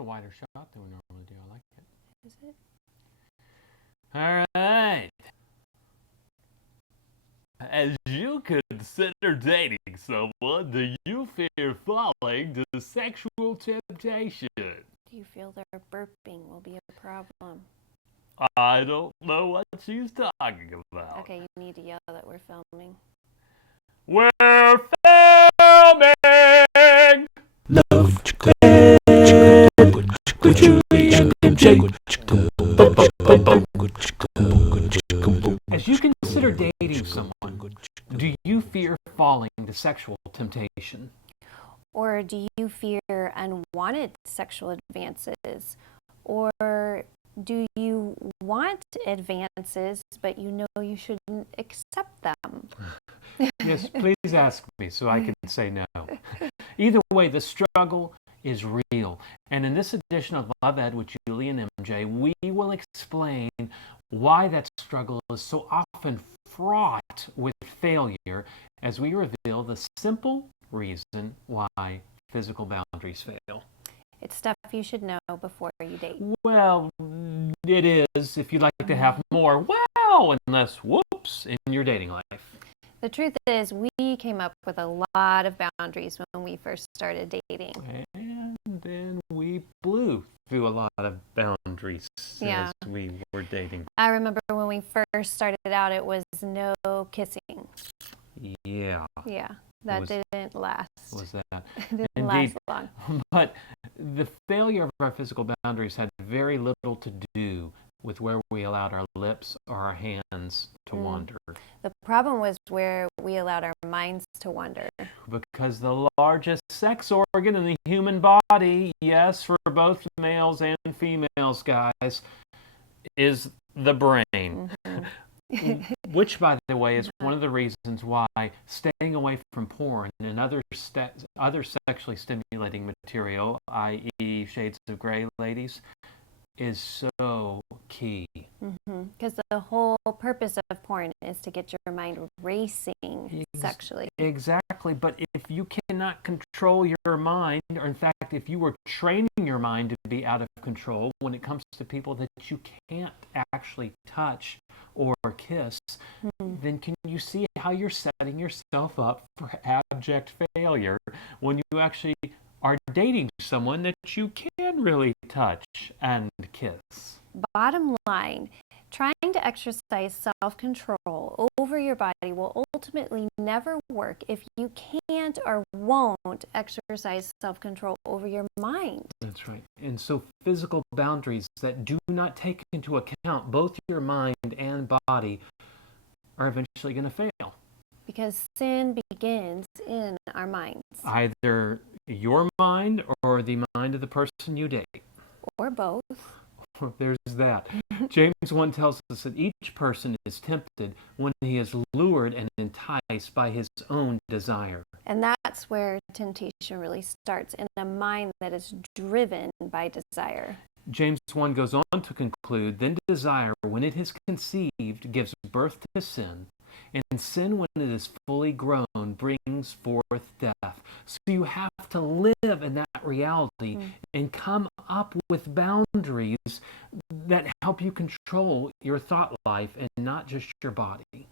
a wider shot than we normally do. I like it. Is it? All right. As you consider dating someone, do you fear falling to sexual temptation? Do you feel their burping will be a problem? I don't know what she's talking about. Okay, you need to yell that we're filming. We're filming! Love with Julie and MJ. As you consider dating someone, do you fear falling to sexual temptation? Or do you fear unwanted sexual advances? Or do you want advances, but you know you shouldn't accept them? Yes, please ask me so I can say no. Either way, the struggle is real. And in this edition of Love Ed with Julie and MJ, we will explain why that struggle is so often fraught with failure as we reveal the simple reason why physical boundaries fail. It's stuff you should know before you date. Well, it is if you'd like to have more, wow, unless whoops in your dating life. The truth is, we came up with a lot of boundaries when we first started dating. And then we blew through a lot of boundaries Yeah. as we were dating. I remember when we first started out, it was no kissing. Yeah, Yeah, that was- didn't last. was that. It didn't Indeed. last long. But the failure of our physical boundaries had very little to do with where we allowed our lips or our hands to wander. The problem was where we allowed our minds to wander. Because the largest sex organ in the human body, yes, for both males and females, guys, is the brain. Which, by the way, is one of the reasons why staying away from porn and other sexually stimulating material, i.e. shades of gray, ladies, is so key. Because the whole purpose of porn is to get your mind racing sexually. Exactly, but if you cannot control your mind, or in fact, if you were training your mind to be out of control when it comes to people that you can't actually touch or kiss, then can you see how you're setting yourself up for abject failure when you actually are dating someone that you can really touch and kiss? Bottom line, trying to exercise self-control over your body will ultimately never work if you can't or won't exercise self-control over your mind. That's right. And so physical boundaries that do not take into account both your mind and body are eventually going to fail. Because sin begins in our minds. Either your mind or the mind of the person you date. Or both. There's that. James 1 tells us that each person is tempted when he is lured and enticed by his own desire. And that's where temptation really starts, in a mind that is driven by desire. James 1 goes on to conclude, then desire, when it is conceived, gives birth to sin. And sin, when it is fully grown, brings forth death. So you have to live in that reality and come up with boundaries that help you control your thought life and not just your body.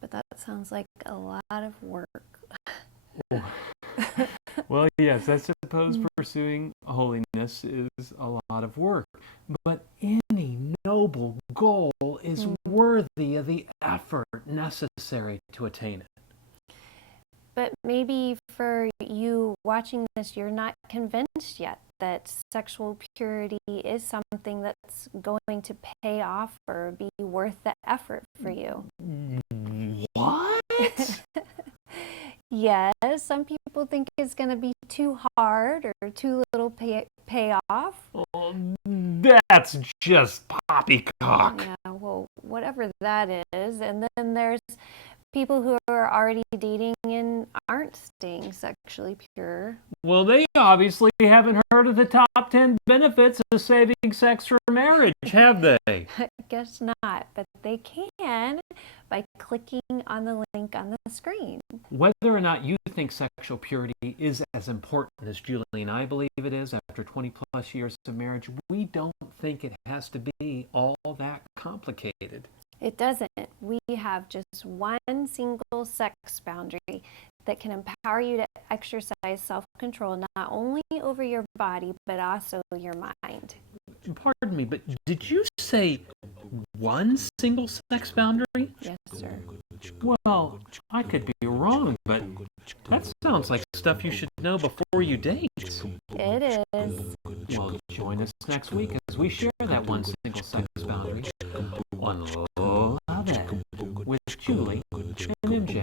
But that sounds like a lot of work. Well, yes, I suppose pursuing holiness is a lot of work. But any noble goal is worthy of the effort necessary to attain it. But maybe for you watching this, you're not convinced yet that sexual purity is something that's going to pay off or be worth the effort for you. What? Yes, some people think it's going to be too hard or too little payoff. Oh, that's just poppycock. Yeah, well, whatever that is. And then there's people who are already dating and aren't staying sexually pure. Well, they obviously haven't heard of the top 10 benefits of saving sex for marriage, have they? I guess not, but they can by clicking on the link on the screen. Whether or not you think sexual purity is as important as Julie and I believe it is after 20 plus years of marriage, we don't think it has to be all that complicated. It doesn't. We have just one single sex boundary that can empower you to exercise self-control not only over your body but also your mind. Pardon me, but did you say one single sex boundary? Yes, sir. Well, I could be wrong, but that sounds like stuff you should know before you date. It is. Well, join us next week as we share that one single sex boundary on Love It with Julie and MJ.